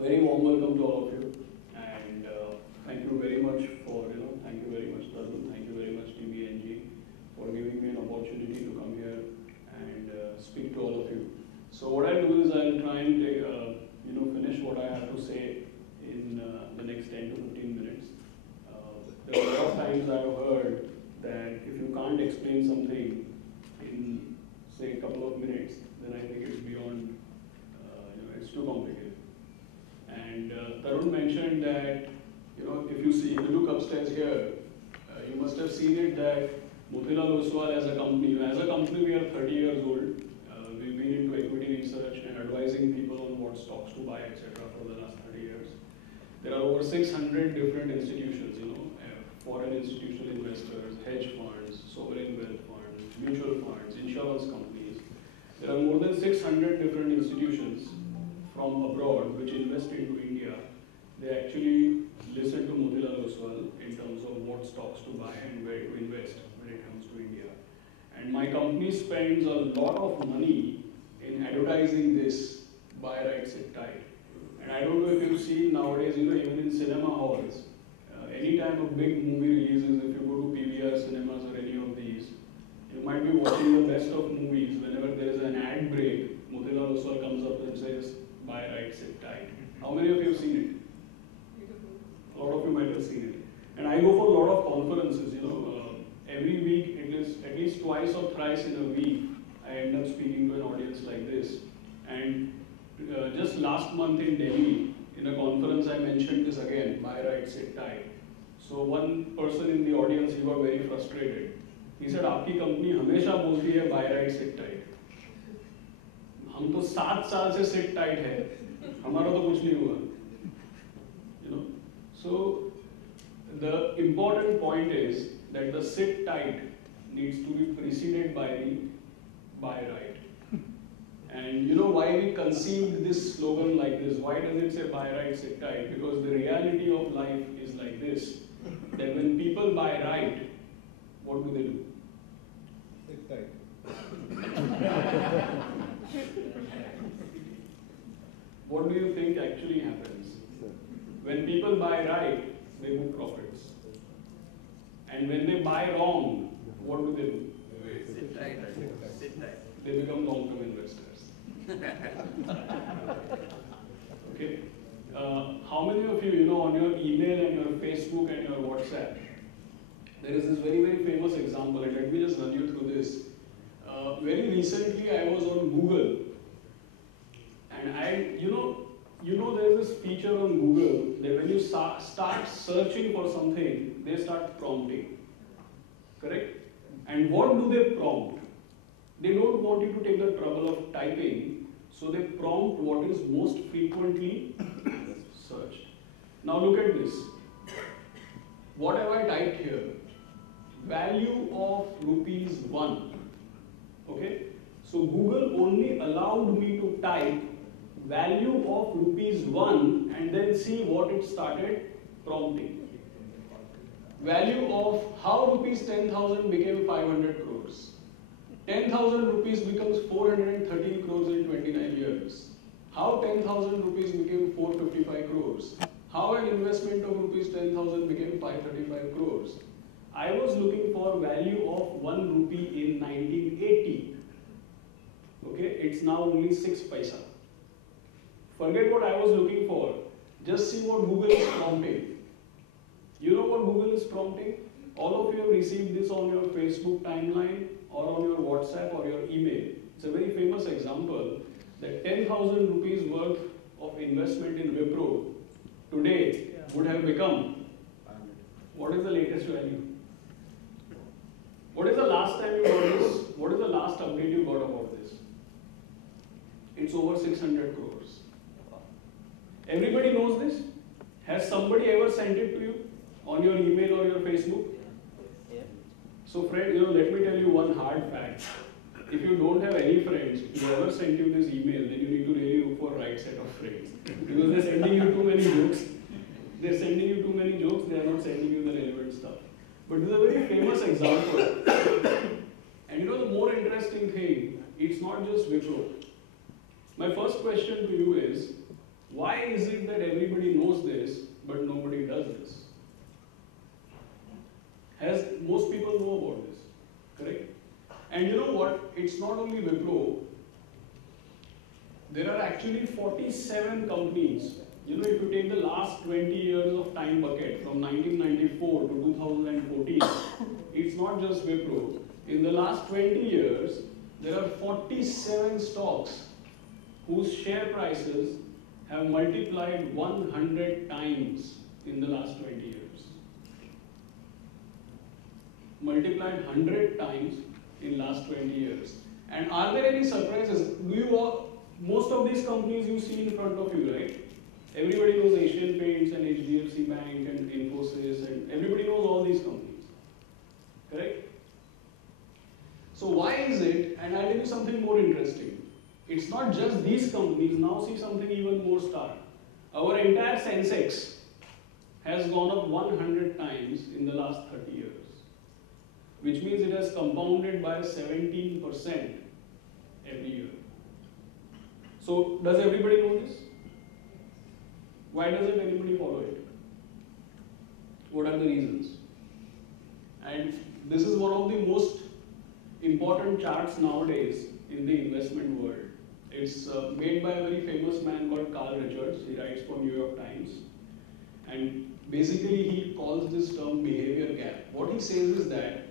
Very warm welcome to all of you, and thank you very much for, thank you very much, Tarun, thank you very much, TBNG, for giving me an opportunity to come here and speak to all of you. So what I'll do is I'll try and finish what I have to say in the next 10 to 15 minutes. There are a lot of times I've heard that if you can't explain something in, say, a couple of minutes, then I think it's beyond, it's too complicated. And Tarun mentioned that, if you look upstairs here, you must have seen it that Motilal Oswal as a company we are 30 years old. We've been into equity research and advising people on what stocks to buy, etc. for the last 30 years. There are over 600 different institutions, foreign institutional investors, hedge funds, sovereign wealth funds, mutual funds, insurance companies. There are more than 600 different institutions from abroad which invest into India. They actually listen to Motilal Oswal in terms of what stocks to buy and where to invest when it comes to India. And my company spends a lot of money in advertising this buy, right, sit tight. And I don't know if you've seen nowadays, even in cinema halls, anytime a big movie releases, if you go to PVR cinemas or any of these, you might be watching the best of movies. Whenever there is an ad break, Motilal Oswal comes up and says, buy, right, sit tight. How many of you have seen it? A lot of you might have seen it. And I go for a lot of conferences, every week, it is at least twice or thrice in a week, I end up speaking to an audience like this. And just last month in Delhi, in a conference, I mentioned this again, buy, right, sit tight. So one person in the audience, he got very frustrated. He said, "Aapki company हमेशा बोलती है buy, right, sit tight. हम तो 7 साल से sit tight है, हमारा तो कुछ नहीं हुआ." So the important point is that the sit tight needs to be preceded by the buy, right. And why we conceived this slogan like this? Why does it say buy, right, sit tight? Because the reality of life is like this, that when people buy right, what do? Sit tight. What do you think actually happens? When people buy right, they book profits. And when they buy wrong, what do? Sit tight. Sit tight. They become long-term investors. Okay. How many of you, on your email and your Facebook and your WhatsApp, there is this very, very famous example, and let me just run you through this. Very recently, I was on Google, and there's this feature on Google that when you start searching for something, they start prompting. Correct? And what do they prompt? They don't want you to take the trouble of typing, so they prompt what is most frequently searched. Now look at this. What have I typed here? Value of ₹1. Okay? So Google only allowed me to type value of ₹1 and then see what it started prompting. Value of how ₹10,000 became 500 crores. 10,000 rupees becomes 413 crores in 29 years. How 10,000 rupees became 455 crores. How an investment of ₹10,000 became 535 crores. I was looking for value of ₹1 in 1980. Okay, it's now only 6 paisa. Forget what I was looking for. Just see what Google is prompting. You know what Google is prompting? All of you have received this on your Facebook timeline or on your WhatsApp or your email. It's a very famous example that 10,000 rupees worth of investment in Wipro today would have become, what is the latest value? What is the last time you got this? What is the last update you got about this? It's over 600 crores. Everybody knows this? Has somebody ever sent it to you on your email or your Facebook? So friend, let me tell you one hard fact. If you don't have any friends who ever sent you this email, then you need to really look for right set of friends. Because they're sending you too many jokes. They are not sending you the relevant stuff. But this is a very famous example. And the more interesting thing, it's not just Wipro. My first question to you is, why is it that everybody knows this, but nobody does this? Most people know about this, correct? And you know what? It's not only Wipro. There are actually 47 companies. You know, if you take the last 20 years of time bucket from 1994 to 2014, it's not just Wipro. In the last 20 years, there are 47 stocks whose share prices have multiplied 100 times in the last 20 years. Multiplied 100 times in last 20 years. And are there any surprises? Most of these companies you see in front of you, right? Everybody knows Asian Paints and HDFC Bank and Infosys, and everybody knows all these companies, correct? So why is it, and I'll tell you something more interesting, it's not just these companies, now see something even more stark. Our entire Sensex has gone up 100 times in the last 30 years, which means it has compounded by 17% every year. So does everybody know this? Why doesn't anybody follow it? What are the reasons? And this is one of the most important charts nowadays in the investment world. It's made by a very famous man called Carl Richards. He writes for New York Times. And basically he calls this term behavior gap. What he says is that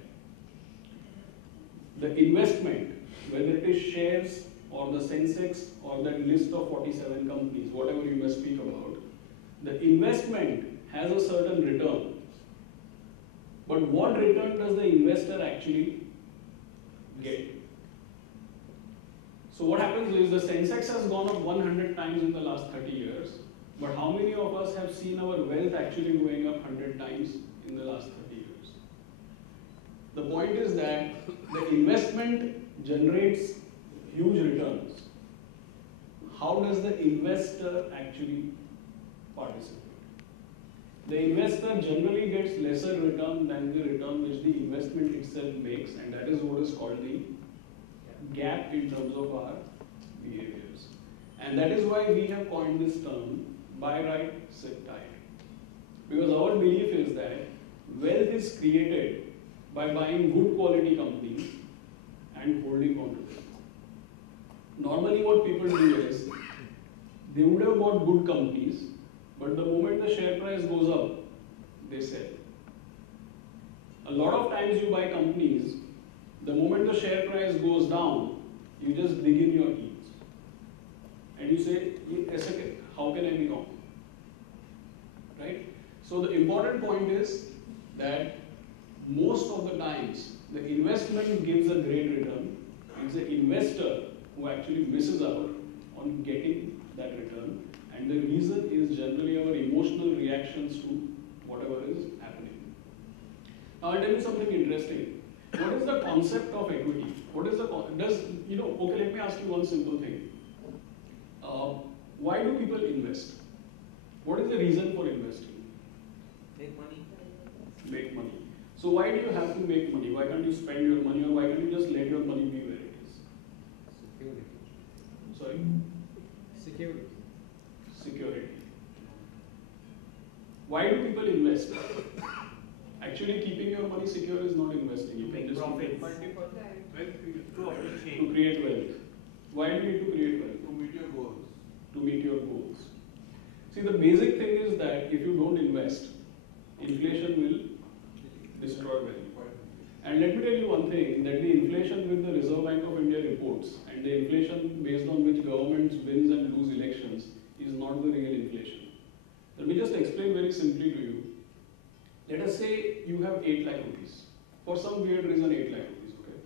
the investment, whether it is shares or the Sensex or that list of 47 companies, whatever you may speak about, the investment has a certain return. But what return does the investor actually get? So what happens is the Sensex has gone up 100 times in the last 30 years, but how many of us have seen our wealth actually going up 100 times in the last 30 years? The point is that the investment generates huge returns. How does the investor actually participate? The investor generally gets lesser return than the return which the investment itself makes, and that is what is called the gap in terms of our behaviors. And that is why we have coined this term, buy right, sit tight. Because our belief is that wealth is created by buying good quality companies and holding on to them. Normally what people do is, they would have bought good companies, but the moment the share price goes up, they sell. A lot of times you buy companies, the moment the share price goes down, you just dig in your heels. And you say, how can I be wrong? Right? So the important point is that most of the times, the investment gives a great return. It's the investor who actually misses out on getting that return. And the reason is generally our emotional reactions to whatever is happening. Now I'll tell you something interesting. What is the concept of equity? What is the, okay, let me ask you one simple thing. Why do people invest? What is the reason for investing? Make money. Make money. So why do you have to make money? Why can't you spend your money, or why can't you just let your money be where it is? Security. Sorry? Security. Security. Why do people invest? Actually, keeping your money secure is not investing. You can just Profit. to create wealth. Why do you need to create wealth? To meet your goals. To meet your goals. See, the basic thing is that if you don't invest, inflation will destroy value. And let me tell you one thing, that the inflation with the Reserve Bank of India reports and the inflation based on which governments wins and lose elections is not the real inflation. Let me just explain very simply to you. Let us say you have 8 lakh rupees. For some weird reason 8 lakh rupees, okay?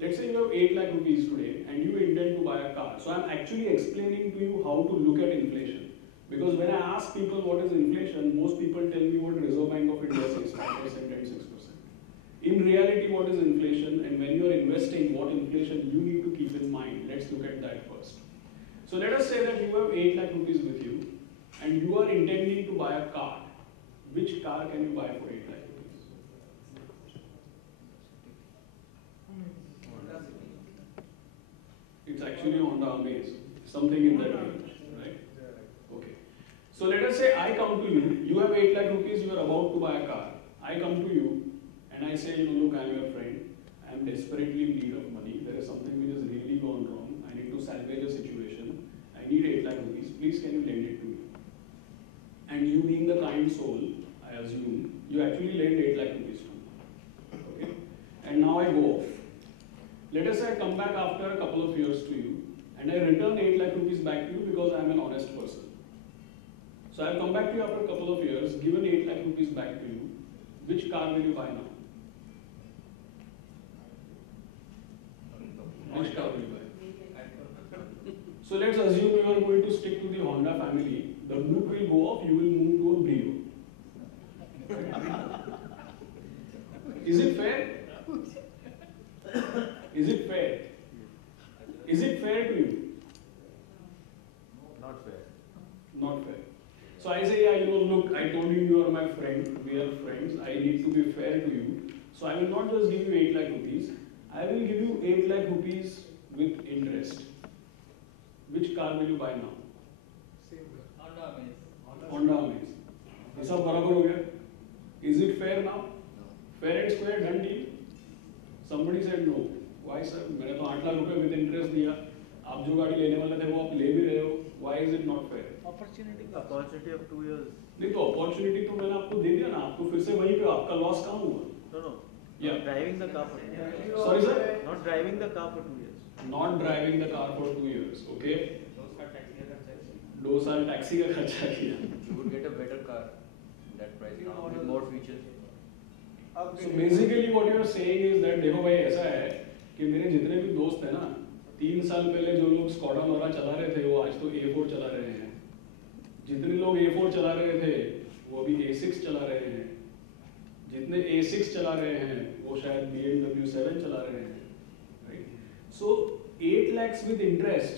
Let's say you have 8 lakh rupees today and you intend to buy a car. So I'm actually explaining to you how to look at inflation. Because when I ask people what is inflation, most people tell me what Reserve Bank of India says, 5% and 6%. In reality, what is inflation, and when you are investing, what inflation you need to keep in mind? Let's look at that first. So let us say that you have 8 lakh rupees with you and you are intending to buy a car. Which car can you buy for 8 lakh rupees? It's actually Honda Amaze, something in that range, right? Okay. So let us say I come to you, you have 8 lakh rupees, you are about to buy a car. I come to you and I say, look, I am your friend. I am desperately in need of money. There is something which has really gone wrong. I need to salvage a situation. I need 8 lakh rupees. Please can you lend it to me? And you being the kind soul, I assume, you actually lend 8 lakh rupees to me. Okay? And now I go off. Let us say I come back after a couple of years to you and I return 8 lakh rupees back to you because I am an honest person. So I'll come back to you after a couple of years, given 8 lakh rupees back to you. Which car will you buy now? Which car will you buy? So let's assume you are going to stick to the Honda family. The loop will go off, you will move to a Brio. Is it fair? Is it fair? Is it fair to you? Not fair. Not fair. So I say, yeah, look, I told you you are my friend, we are friends, I need to be fair to you. So I will not just give you 8 lakh rupees, I will give you 8 lakh rupees with interest. Which car will you buy now? Honda means. Honda Amaze. ये सब बराबर हो गया? Is it fair now? Fair and square, done deal? Somebody said no. Why sir? मैंने तो 8 लाख रुपए with interest दिया. आप जो गाड़ी लेने वाले थे वो आप ले भी रहे हो. Why is it not fair? Opportunity of 2 years. नहीं तो opportunity तो मैंने आपको दे दिया ना. आपको फिर से वहीं पे आपका loss कहाँ हुआ? No. Yeah. Not driving the car for 2 years. Sorry sir? Not driving the car for 2 years. Not driving the car for 2 years. Okay. 2 साल 2 साल टैक्सी टैक्सी का खर्चा का खर्चा किया. You would get a better car. That price with more features. So basically what you are saying is that देखो भाई ऐसा है कि मेरे जितने भी दोस्त हैं ना 3 साल पहले जो लोग स्कॉडा नोरा चला रहे थे वो आज तो A4 चला रहे हैं. जितने लोग A4 चला रहे थे वो अभी A6 चला रहे हैं. जितने A6 चला रहे हैं वो शायद BMW 7 चला रहे हैं. Right? So 8 lakhs with interest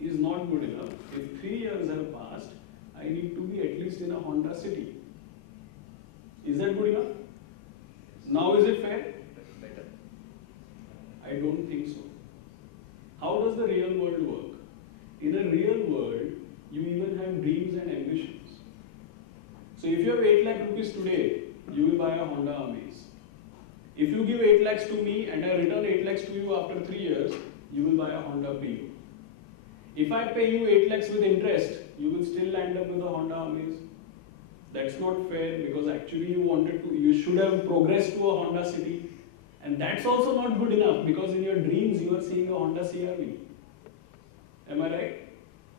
is not good enough. If 3 years have passed, I need to be at least in a Honda City. Is that good enough? Now is it fair? Better. I don't think so. How does the real world work? In a real world, you even have dreams and ambitions. So if you have 8 lakh rupees today, you will buy a Honda Amaze. If you give 8 lakhs to me and I return 8 lakhs to you after 3 years, you will buy a Honda Brio. If I pay you 8 lakhs with interest, you will still land up with a Honda Amaze. That's not fair because actually you should have progressed to a Honda City. And that's also not good enough because in your dreams you are seeing a Honda CR-V. Am I right?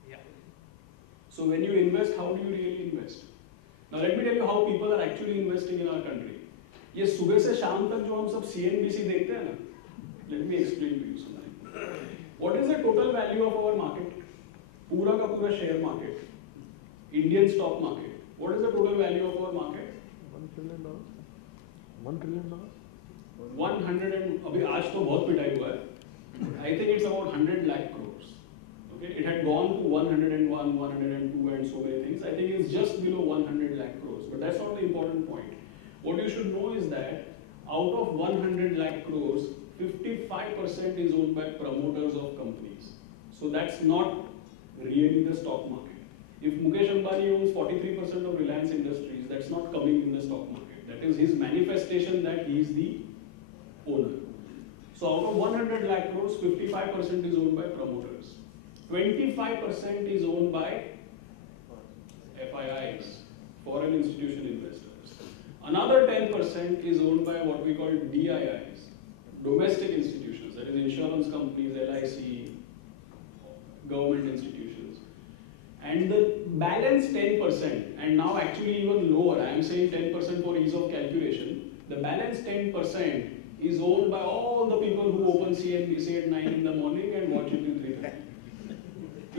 Yeah. So when you invest, how do you really invest? Now let me tell you how people are actually investing in our country. ये सुबह से शाम तक जो हम सब CNBC देखते हैं ना, let me explain to you something. What is the total value of our market? पूरा का पूरा share market, Indian stock market. What is the total value of our market? $1 trillion. $1 trillion. 100 and अभी आज तो बहुत पिटाई हुआ है. I think it's about 100 lakh crores. Okay, it had gone to 101, 102 and so many things. I think it's just below 100 lakh crores. But that's not the important point. What you should know is that out of 100 lakh crores, 55% is owned by promoters of companies. So that's not really the stock market. If Mukesh Ambani owns 43% of Reliance Industries, that's not coming in the stock market. That is his manifestation that he is the owner. So out of 100 lakh crores, 55% is owned by promoters. 25% is owned by FIIs, foreign institution investors. Another 10% is owned by what we call DIIs, domestic institutions, that is insurance companies, LIC, government institutions. And the balance 10%, and now actually even lower, I am saying 10% for ease of calculation, the balance 10% is owned by all the people who open CNBC at 9 in the morning and watch it till 3:30.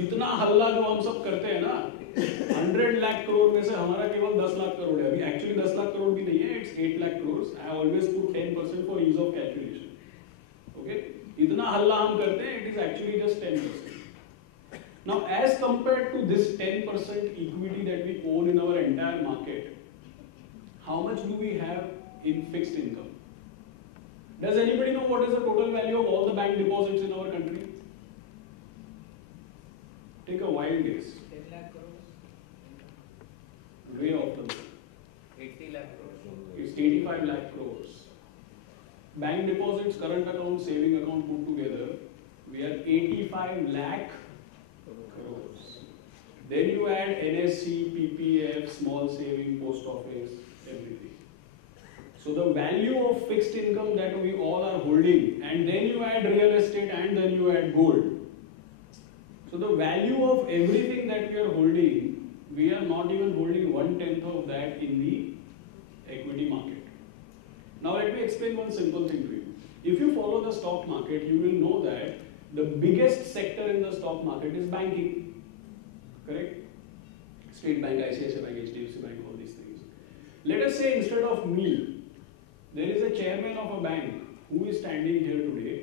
इतना हल्ला जो हम सब करते हैं ना, 100 लाख करोड़ में से हमारा केवल 10 लाख करोड़ है. अभी actually 10 लाख करोड़ भी नहीं है, it's 8 lakh crores. I always put 10% for ease of calculation. Okay? इतना हल्ला हम करते हैं, it is actually just 10%. Now, as compared to this 10% equity that we own in our entire market, how much do we have in fixed income? Does anybody know what is the total value of all the bank deposits in our country? Take a wild guess. 10 lakh crores. 85 lakh crores. Bank deposits, current account, saving account put together, we are 85 lakh crores. Then you add NSC, PPF, small saving, post office, everything. So the value of fixed income that we all are holding, and then you add real estate and then you add gold. So the value of everything that we are holding, we are not even holding 1/10 of that in the equity market. Now let me explain one simple thing to you. If you follow the stock market, you will know that the biggest sector in the stock market is banking. Correct? State Bank, ICICI Bank, HDFC Bank, all these things. Let us say instead of me, there is a chairman of a bank who is standing here today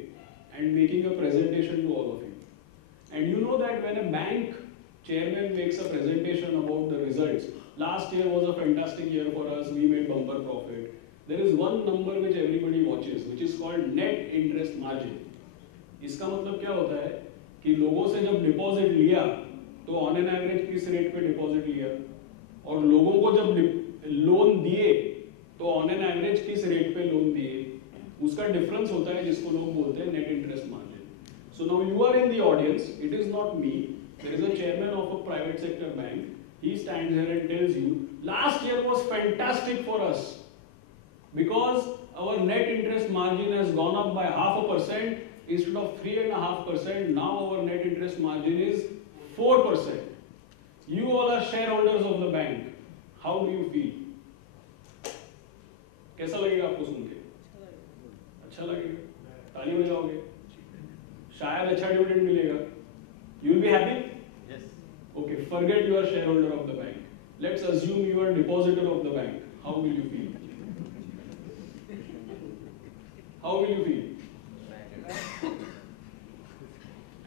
and making a presentation to all of you. And you know that when a bank chairman makes a presentation about the results, last year was a fantastic year for us, we made bumper profit. There is one number which everybody watches, which is called net interest margin. इसका मतलब क्या होता है कि लोगों से जब deposit लिया तो ऑन एन एवरेज किस रेट पे डिपॉजिट लिया, और लोगों को जब लोन दिए तो ऑन एन एवरेज किस रेट पे लोन दिए, उसका डिफरेंस होता है जिसको लोग बोलते हैं net interest margin. So now you are in the audience, it is not me, there is a chairman of a private sector bank, he stands here and tells you, last year was fantastic for us because our net interest margin has gone up by 0.5%, instead of 3.5%, now our net interest margin is 4%. You all are shareholders of the bank. How do you feel? कैसा लगेगा आपको सुन के? अच्छा लगेगा? ताली बजाओगे? शायद अच्छा dividend मिलेगा. You will be happy? Yes. Okay, forget you are shareholder of the bank. Let's assume you are depositor of the bank. How will you feel? How will you feel?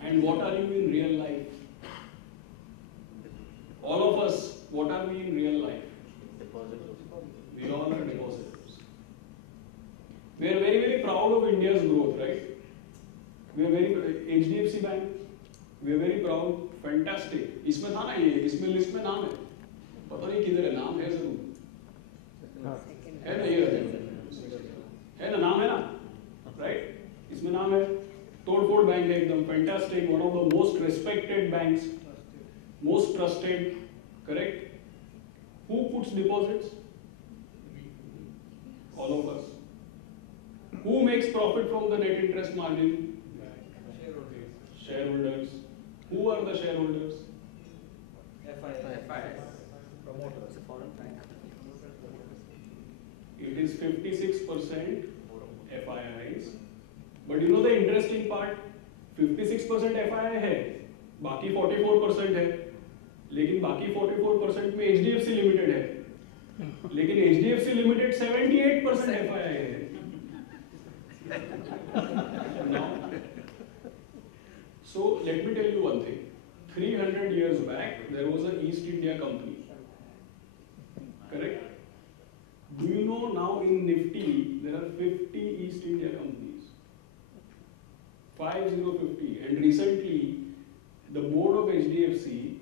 And what are you in real life? All of us, what are we in real life? We all are depositors. We are very, very proud of India's growth, right? We are very, HDFC Bank, we are very proud, fantastic. इसमें था ना ये, इसमें list में नाम है, पता नहीं किधर है, नाम है जरूर, है ना ये, है ना, नाम है ना, right? इसमें नाम है, तोड़फोड़ बैंक है एकदम, fantastic, one of the most respected banks, most trusted, correct? Who puts deposits? All of us. Who makes profit from the net interest margin? Shareholders. Who are the shareholders? FIS. Promoters. Foreign bank. It is 56% FIIs. But you know the interesting part? 56% FII है, बाकी 44% है, लेकिन बाकी 44% में HDFC Limited है, लेकिन HDFC Limited 78% FII है. So let me tell you one thing. 300 years back, there was an East India Company. Correct? Do you know now in Nifty there are 50 East India companies? 5050. And recently, the board of HDFC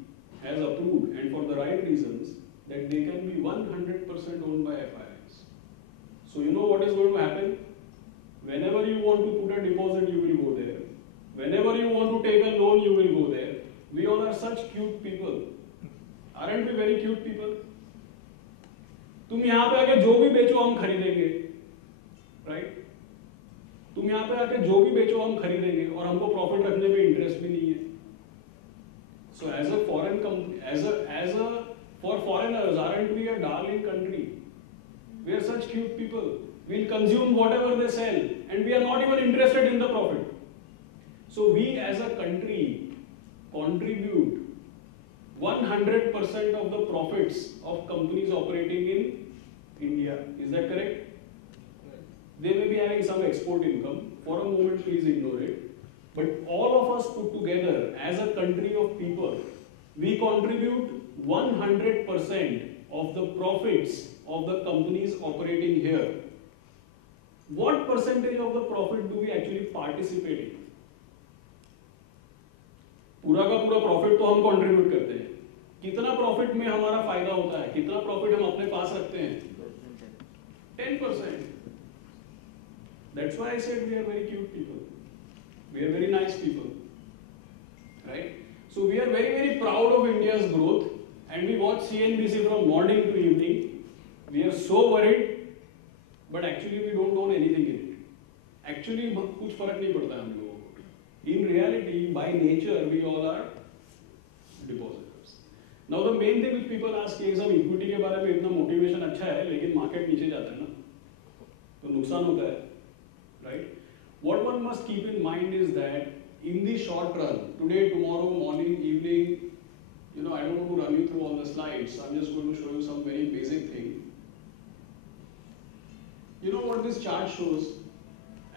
has approved, and for the right reasons, that they can be 100% owned by FIIs. So you know what is going to happen? Whenever you want to put a deposit, you will go there. Whenever you want to take a loan, you will go there. We all are such cute people. Aren't we very cute people? तुम यहाँ पे आके जो भी बेचो हम खरीदेंगे, right? तुम यहाँ पे आके जो भी बेचो हम खरीदेंगे और हमको प्रॉफिट रखने पे इंटरेस्ट भी नहीं है. So as a foreign company, for foreigners, aren't we a darling country? We are such cute people. We'll consume whatever they sell, and we are not even interested in the profit. So we as a country contribute 100% of the profits of companies operating in India. Is that correct? They may be having some export income. For a moment, please ignore it. But all of us put together as a country of people, we contribute 100% of the profits of the companies operating here. What percentage of the profit do we actually participate in? पूरा का पूरा profit तो हम contribute करते हैं. कितना profit में हमारा फायदा होता है, कितना प्रॉफिट हम अपने पास रखते हैं? 10%. That's why I said we are very cute people. We are very nice people. Right? So we are very, very proud of India's growth, and we watch CNBC from morning to evening. We are so worried, but actually we don't own anything in it. Actually, कुछ फर्क नहीं पड़ता हम लोगों को. In reality, by nature, we all are depositors. Now the main thing which people ask is हम equity के बारे में इतना motivation अच्छा है, लेकिन market नीचे जाता है ना, तो नुकसान होता है, right? What one must keep in mind is that in the short run, today, tomorrow, morning, evening, I don't want to run you through all the slides. So I'm just going to show you some very basic thing. You know what this chart shows?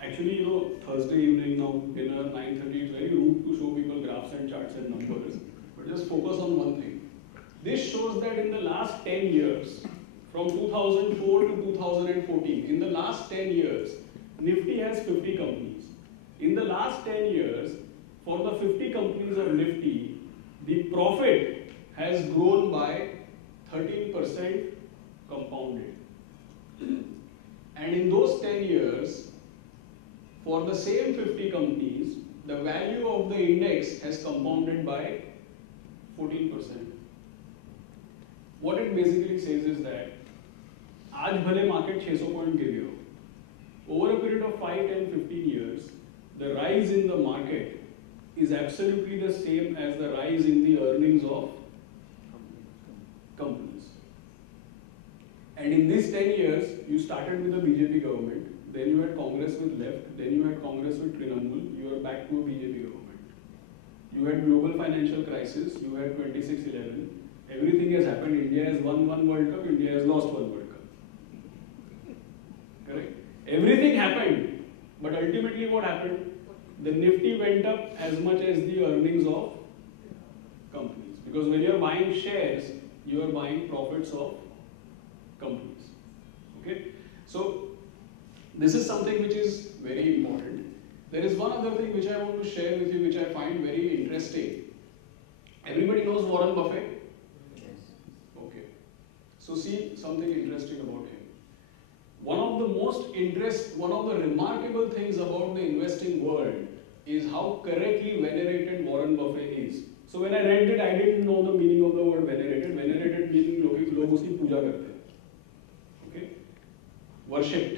Actually, Thursday evening now, dinner, 9:30, it's very rude to show people graphs and charts and numbers. But just focus on one thing. This shows that in the last 10 years, from 2004 to 2014, in the last 10 years, Nifty has 50 companies. In the last 10 years, for the 50 companies of Nifty, the profit has grown by 13% compounded. And in those 10 years, for the same 50 companies, the value of the index has compounded by 14%. What it basically says is that, आज भले market 600 point गिर गया हो, over a period of 5, 10, 15 years, the rise in the market is absolutely the same as the rise in the earnings of companies. And in these 10 years, you started with the BJP government, then you had Congress with left, then you had Congress with Trinamool, you are back to a BJP government. You had global financial crisis, you had 26/11, everything has happened, India has won one World Cup, India has lost one World Cup. Correct? Everything happened, but ultimately what happened? The Nifty went up as much as the earnings of companies. Because when you are buying shares, you are buying profits of companies. Okay? So, this is something which is very important. There is one other thing which I want to share with you, which I find very interesting. Everybody knows Warren Buffett? Yes. Okay. So, see something interesting about him. One of the remarkable things about the investing world is how correctly venerated Warren Buffett is. So when I read it, I didn't know the meaning of the word venerated. Venerated meaning लोग उसकी पूजा करते हैं. Okay? Worshipped.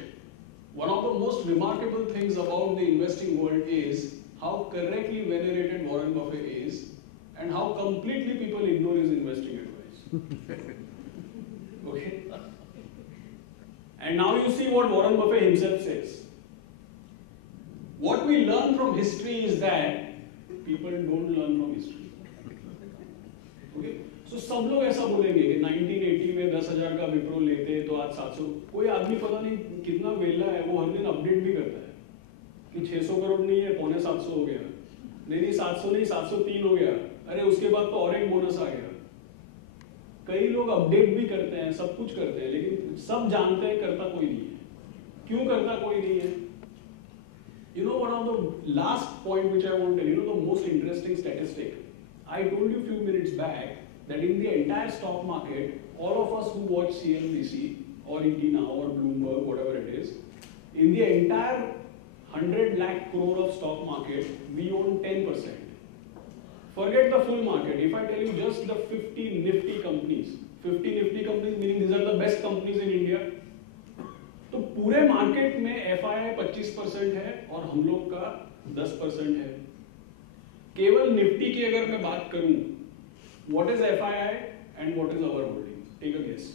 One of the most remarkable things about the investing world is how correctly venerated Warren Buffett is and how completely people ignore his investing advice. Okay? And now you see what Warren Buffett himself says. What we learn from history is that people don't learn from history. Okay? So सब लोग ऐसा बोलेंगे कि 1980 में 10,000 का विप्रो लेते तो आज 700. कोई आदमी पता नहीं कितना वेला है, वो हर दिन अपडेट भी करता है कि 600 करोड़ नहीं है, 750 हो गया. नहीं 700 नहीं 703 हो गया. अरे उसके बाद तो और एक बोनस आ गया. कई लोग अपडेट भी करते हैं, सब कुछ करते हैं, लेकिन सब जानते हैं करता कोई नहीं है. क्यों करता कोई नहीं है? One of the last point which I want to tell you, the most interesting statistic. I told you a few minutes back that in the entire stock market, all of us who watch CNBC or ET Now or Bloomberg, whatever it is, in the entire 100 lakh crore of stock market, we own 10%. Forget the full market. If I tell you just the 50 nifty companies meaning these are the best companies in India, तो पूरे market में FII 25% है और हम लोग का 10% है. केवल निफ्टी की अगर मैं बात करूं, what is FII and what is our holdings? Take a guess.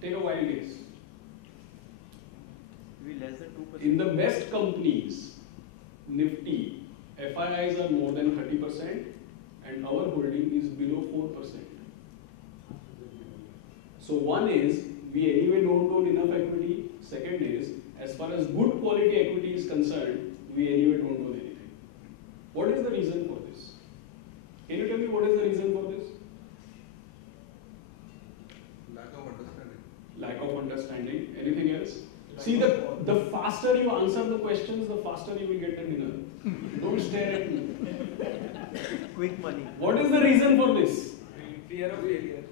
Take a wild guess. We less than 2%. In the best companies, Nifty, FIIs are more than 30% and our holding is below 4%. So one is, we anyway don't own enough equity. Second is, as far as good quality equity is concerned, we anyway don't own anything. What is the reason for this? Can you tell me what is the reason for this? Lack of understanding. Lack of understanding. Anything else? See, the faster you answer the questions, the faster you will get the dinner. Don't stare at me. Quick money. What is the reason for this? Fear of failure.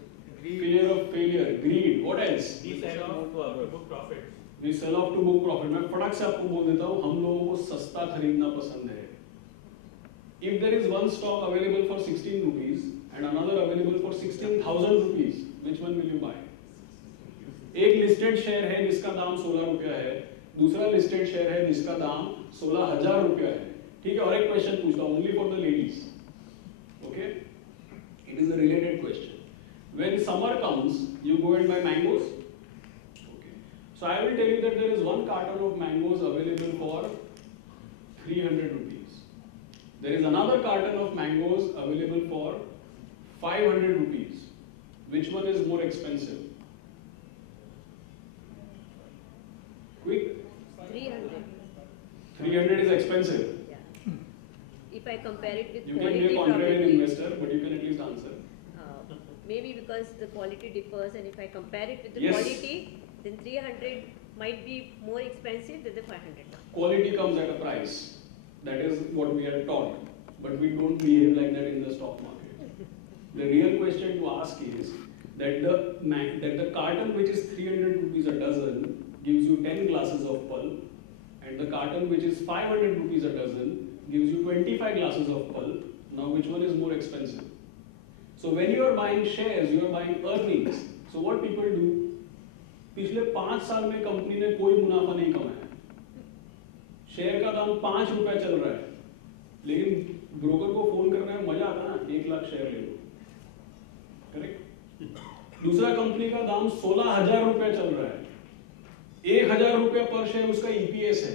fear of failure, greed. What else? We sell off to book profits. We sell off to book profit. मैं फटाक से आपको बोल देता हूँ, हम लोगों को सस्ता खरीदना पसंद है. If there is one stock available for 16 rupees and another available for 16,000 rupees, which one will you buy? एक लिस्टेड शेयर है जिसका दाम 16 रुपया है, दूसरा लिस्टेड शेयर है जिसका दाम 16,000 रुपया है. ठीक है, और एक क्वेश्चन पूछता हूँ, only for the ladies. Okay? It is a related question. When summer comes, you go and buy mangoes. Okay. So I will tell you that there is one carton of mangoes available for 300 rupees. There is another carton of mangoes available for 500 rupees. Which one is more expensive? Quick. 300. 300 is expensive. Yeah. If I compare it with You can quality, be a contrarian probably, investor, but you can at least answer. maybe because the quality differs, and if I compare it with the Yes. quality, then 300 might be more expensive than the 500. Quality comes at a price. That is what we are taught. But we don't behave like that in the stock market. The real question to ask is that the carton which is 300 rupees a dozen gives you 10 glasses of pulp, and the carton which is 500 rupees a dozen gives you 25 glasses of pulp. Now which one is more expensive? So when you are buying shares, you are buying earnings. So what people do? पिछले 5 साल में company ने कोई मुनाफा नहीं कमाया. Share का दाम 5 रुपए चल रहा है, लेकिन ब्रोकर को फोन करना है, मजा आता है ना, 1 लाख शेयर ले लो. करेक्ट? दूसरा कंपनी का दाम 16,000 रुपए चल रहा है, 1,000 रुपए पर शेयर उसका ईपीएस है,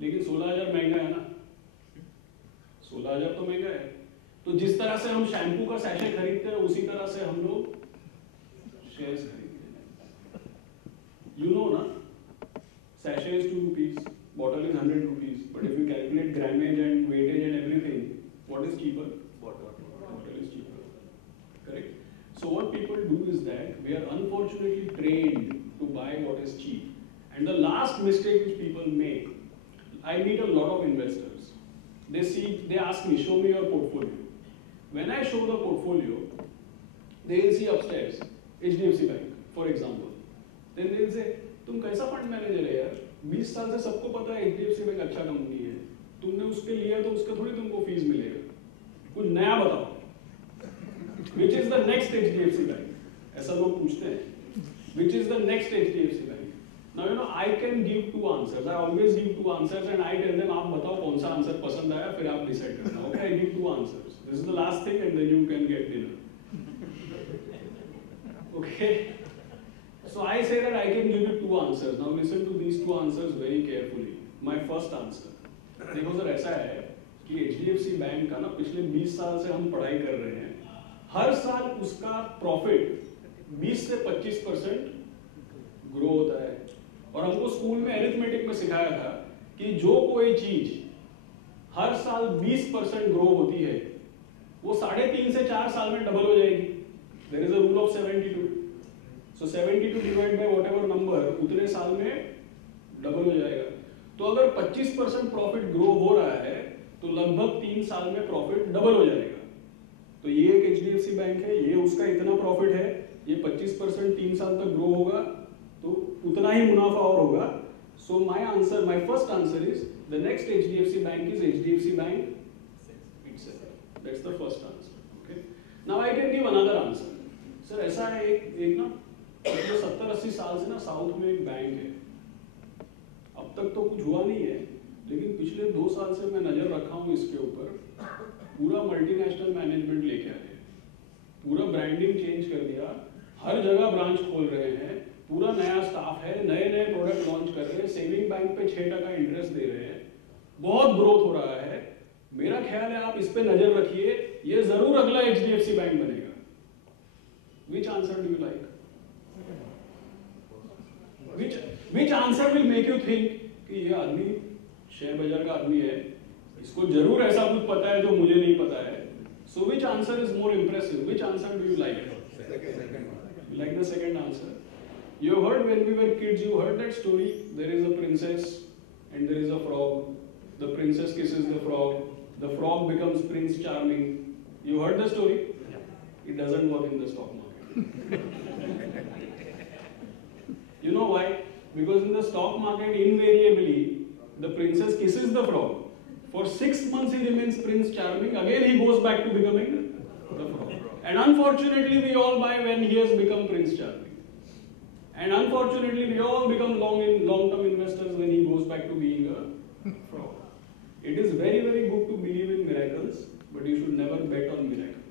लेकिन 16,000 महंगा है ना. 16,000 तो महंगा है. तो जिस तरह से हम शैम्पू का सैशे खरीदते हैं, उसी तरह से हम लोग शेयर्स खरीदते हैं. You know ना, sachet is 2 rupees, bottle is 100 rupees, but if you calculate grammage and weightage and everything, what is cheaper? Bottle is cheaper. Correct? So what people do is that we are unfortunately trained to buy what is cheap. And the last mistake which people make, I meet a lot of investors. They ask me, show me your portfolio. When I show the portfolio, they will see upstairs HDFC Bank, for example. Then they will say, तुम कैसा fund manager है यार? 20 साल से सबको पता है HDFC bank अच्छा कंपनी है. तुमने उसके लिया तो उसका थोड़ी तुमको फीस मिलेगा. कुछ नया बताओ. Which is the next HDFC Bank? ऐसा लोग पूछते हैं. Which is the next HDFC Bank? Now you know I can give 2 answers. I always give 2 answers and I tell them आप बताओ कौन सा आंसर पसंद आया, फिर आप डिसाइड करना. Okay, I give 2 answers. This is the last thing and then you can get dinner. Okay. So I say that I can give you 2 answers. Now listen to these 2 answers very carefully. My first answer. देखो sir ऐसा है कि HDFC bank का ना पिछले 20 साल से हम पढ़ाई कर रहे हैं. हर साल उसका प्रॉफिट 20 से 25% ग्रो होता है. और हमको स्कूल में अरिथमेटिक में सिखाया था कि जो कोई चीज हर साल 20% ग्रो होती है, वो 3.5 से 4 साल में डबल हो जाएगी. There is a rule of 72. So 72 divided by whatever number, उतने साल में डबल हो जाएगा. तो अगर 25% प्रॉफिट ग्रो हो रहा है, तो लगभग 3 साल में प्रॉफिट डबल हो जाएगा. तो ये एक HDFC बैंक है, ये उसका इतना प्रॉफिट है, ये 25% 3 साल तक ग्रो होगा, तो उतना ही मुनाफा और होगा. So my first answer is the next HDFC bank is HDFC Bank itself. That's the first answer. Okay. Now I can give another answer. Sir ऐसा है एक ना पिछले 70-80 साल से ना साउथ में एक बैंक है. अब तक तो कुछ हुआ नहीं है, लेकिन पिछले 2 साल से मैं नजर रखा हूँ इसके ऊपर. पूरा मल्टीनेशनल मैनेजमेंट लेके आए, पूरा ब्रांडिंग चेंज कर दिया, हर जगह ब्रांच खोल रहे हैं, पूरा नया स्टाफ है, नए नए प्रोडक्ट लॉन्च कर रहे हैं, सेविंग बैंक पे 6% इंटरेस्ट दे रहे हैं, बहुत ग्रोथ हो रहा है. मेरा ख्याल है आप इस पे नजर रखिए, ये जरूर अगला HDFC बैंक बनेगा. Which answer do you like? Which answer will make you think कि ये आदमी शेयर बाजार का आदमी है, इसको जरूर ऐसा कुछ पता है जो मुझे नहीं पता है. So which answer is more impressive? Which answer do you like? You like the second answer? You have heard when we were kids, you heard that story. There is a princess and there is a frog. The princess kisses the frog. The frog becomes Prince Charming. You heard the story? it doesn't work in the stock market. You know why? Because in the stock market, invariably, the princess kisses the frog. For 6 months he remains Prince Charming, again he goes back to becoming the frog. And unfortunately we all buy when he has become Prince Charming. And unfortunately we all become long-term investors when he goes back to being a frog. It is very, very good to believe in miracles, but you should never bet on miracles.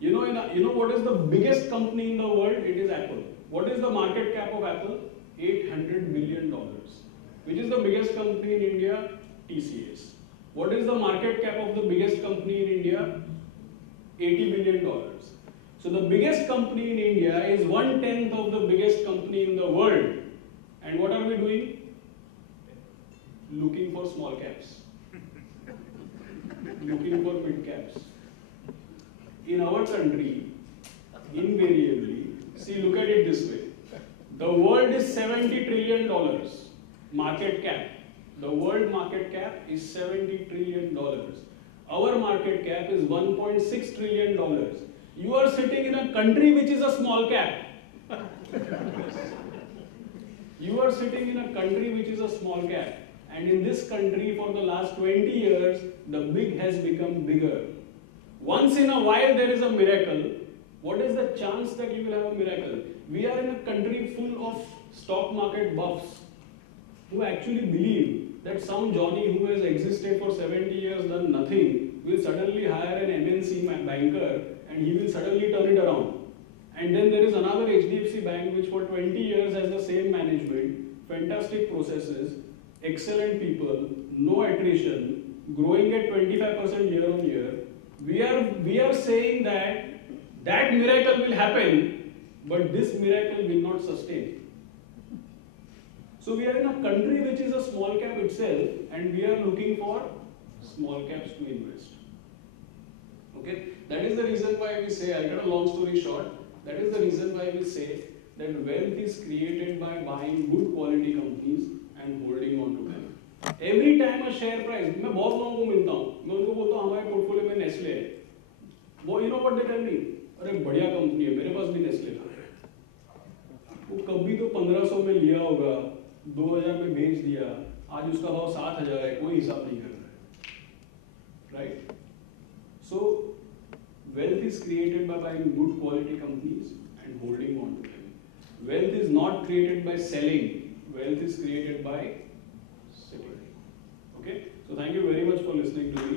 You know what is the biggest company in the world? It is Apple. What is the market cap of Apple? $800 billion. Which is the biggest company in India? TCS. What is the market cap of the biggest company in India? $80 billion. So the biggest company in India is 1/10 of the biggest company in the world. And what are we doing? Looking for small caps. Looking for mid caps. In our country, invariably, see, look at it this way. The world is $70 trillion market cap. The world market cap is $70 trillion. Our market cap is $1.6 trillion. You are sitting in a country which is a small cap. You are sitting in a country which is a small cap. And in this country, for the last 20 years, the big has become bigger. Once in a while, there is a miracle. What is the chance that you will have a miracle? We are in a country full of stock market buffs who actually believe that some Johnny who has existed for 70 years, done nothing, will suddenly hire an MNC banker and he will suddenly turn it around. And then there is another HDFC bank which for 20 years has the same management, fantastic processes, excellent people, no attrition, growing at 25% year on year. We are saying that miracle will happen, but this miracle will not sustain. So we are in a country which is a small cap itself, and we are looking for small caps to invest. Okay, that is the reason why we say, I'll cut a long story short, that is the reason why we say that wealth is created by buying good quality companies and holding on to them. Every time a share price, मैं बहुत लोगों को मिलता हूँ, मैं उनको बोलता हूँ हमारे पोर्टफोलियो में नेस्ले है, वो you know what they tell me, अरे बढ़िया कंपनी है, मेरे पास भी नेस्ले था, वो कभी तो 1500 में लिया होगा, 2000 में बेच दिया, आज उसका भाव 7000 है, कोई हिसाब नहीं कर रहा है, right? So wealth is created by buying good quality companies and holding on to them. Wealth is not created by selling, wealth is created by sitting. Okay, so thank you very much for listening to me.